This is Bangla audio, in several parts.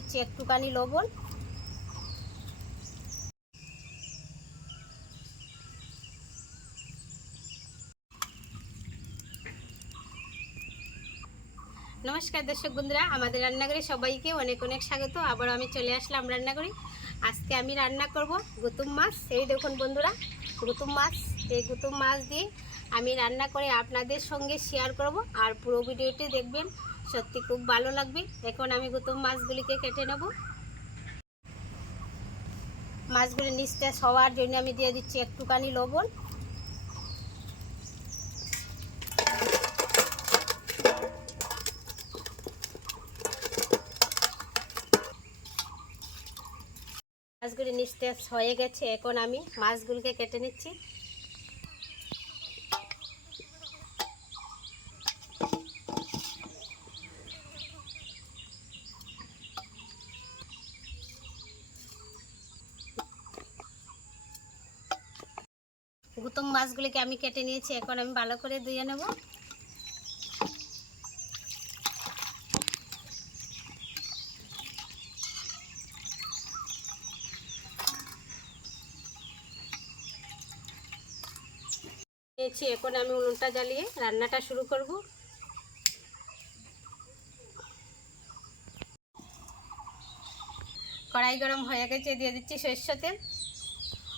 দিচ্ছি একটুখানি লবণ। নমস্কার দর্শক বন্ধুরা, আমাদের রান্নাঘরে সবাইকে অনেক অনেক স্বাগত। আবার আমি চলে আসলাম রান্নাঘরে। আজকে আমি রান্না করব গুতুম মাছ। এই দেখুন বন্ধুরা, গুতুম মাছ। এই গুতুম মাছ দিয়ে আমি রান্না করে আপনাদের সঙ্গে শেয়ার করব, আর পুরো ভিডিওটি দেখবেন, সত্যি খুব ভালো লাগবে। এখন আমি গুতুম মাছগুলিকে কেটে নেব। মাছগুলি নিস্তেজ হওয়ার জন্য আমি দিয়ে দিচ্ছি একটুখানি লবণ। মাছগুলি নিস্তেজ হয়ে গেছে, এখন আমি মাছগুলিকে কেটে নিচ্ছি। গুতুম মাছগুলিকে আমি কেটে নিয়েছি, এখন আমি ভালো করে ধুয়ে নেব। এখন আমি উনুনটা জ্বালিয়ে রান্নাটা শুরু করব। কড়াই গরম হয়ে গেছে, দিয়ে দিচ্ছি সরষের তেল।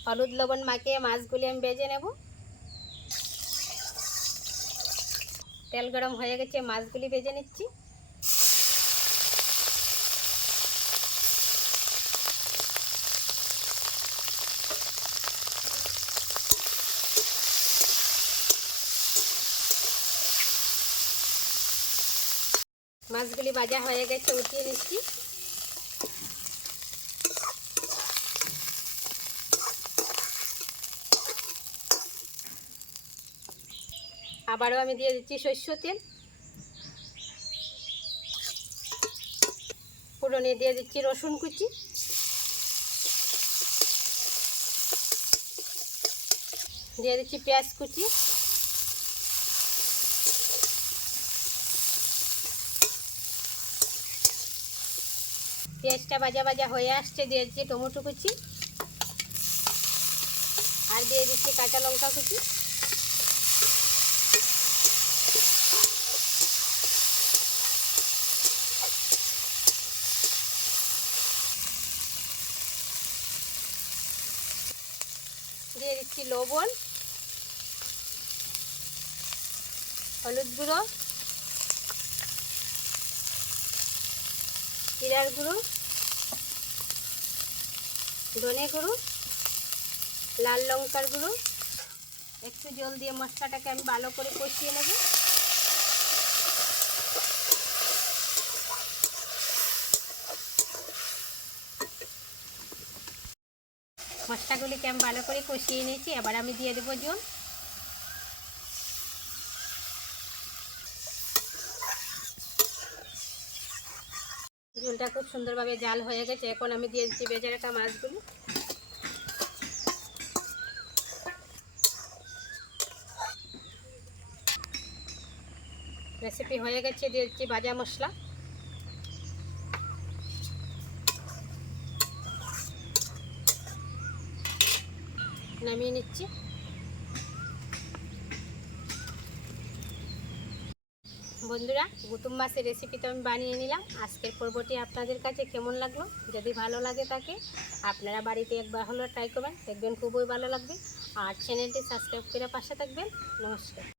হলুদ লবণ মাখিয়ে মাছগুলি আমি ভেজে নেব। তেল গরম হয়ে গেছে, মাছগুলি ভেজে নিচ্ছি। মাছগুলি ভাজা হয়ে গেছে, উঠিয়ে নিচ্ছি। আবারও আমি দিয়ে দিচ্ছি সরষের তেল। ফোড়নে দিয়ে দিচ্ছি রসুন কুচি, দিয়ে দিচ্ছি পেঁয়াজ কুচি, পেঁয়াজটা ভাজা ভাজা হয়ে আসছে, দিয়ে দিচ্ছি টমেটো কুচি, আর দিয়ে দিচ্ছি কাঁচা লঙ্কা কুচি। দিয়ে দিচ্ছি লবণ, হলুদ গুঁড়ো, জিরার গুঁড়ো, ধনে গুঁড়ো, লাল লঙ্কার গুঁড়ো। একটু জল দিয়ে মশলাটাকে আমি ভালো করে কষিয়ে নেব। মশলাগুলিকে আমি ভালো করে কষিয়ে নিয়েছি, এবার আমি দিয়ে দেবো জল। ঝোলটা খুব সুন্দরভাবে জাল হয়ে গেছে, এখন আমি দিয়ে দিচ্ছি ভেজে রাখা মাছগুলি। রেসিপি হয়ে গেছে, দিয়ে দিচ্ছি ভাজা মশলা। নামিয়ে নিচ্ছি। বন্ধুরা, গুতুম মাছের রেসিপি তো আমি বানিয়ে নিলাম। আজকের পর্বটি আপনাদের কাছে কেমন লাগলো? যদি ভালো লাগে থাকে আপনারা বাড়িতে একবার হলো ট্রাই করবেন, দেখবেন খুবই ভালো লাগবে। আর চ্যানেলটি সাবস্ক্রাইব করে পাশে থাকবেন। নমস্কার।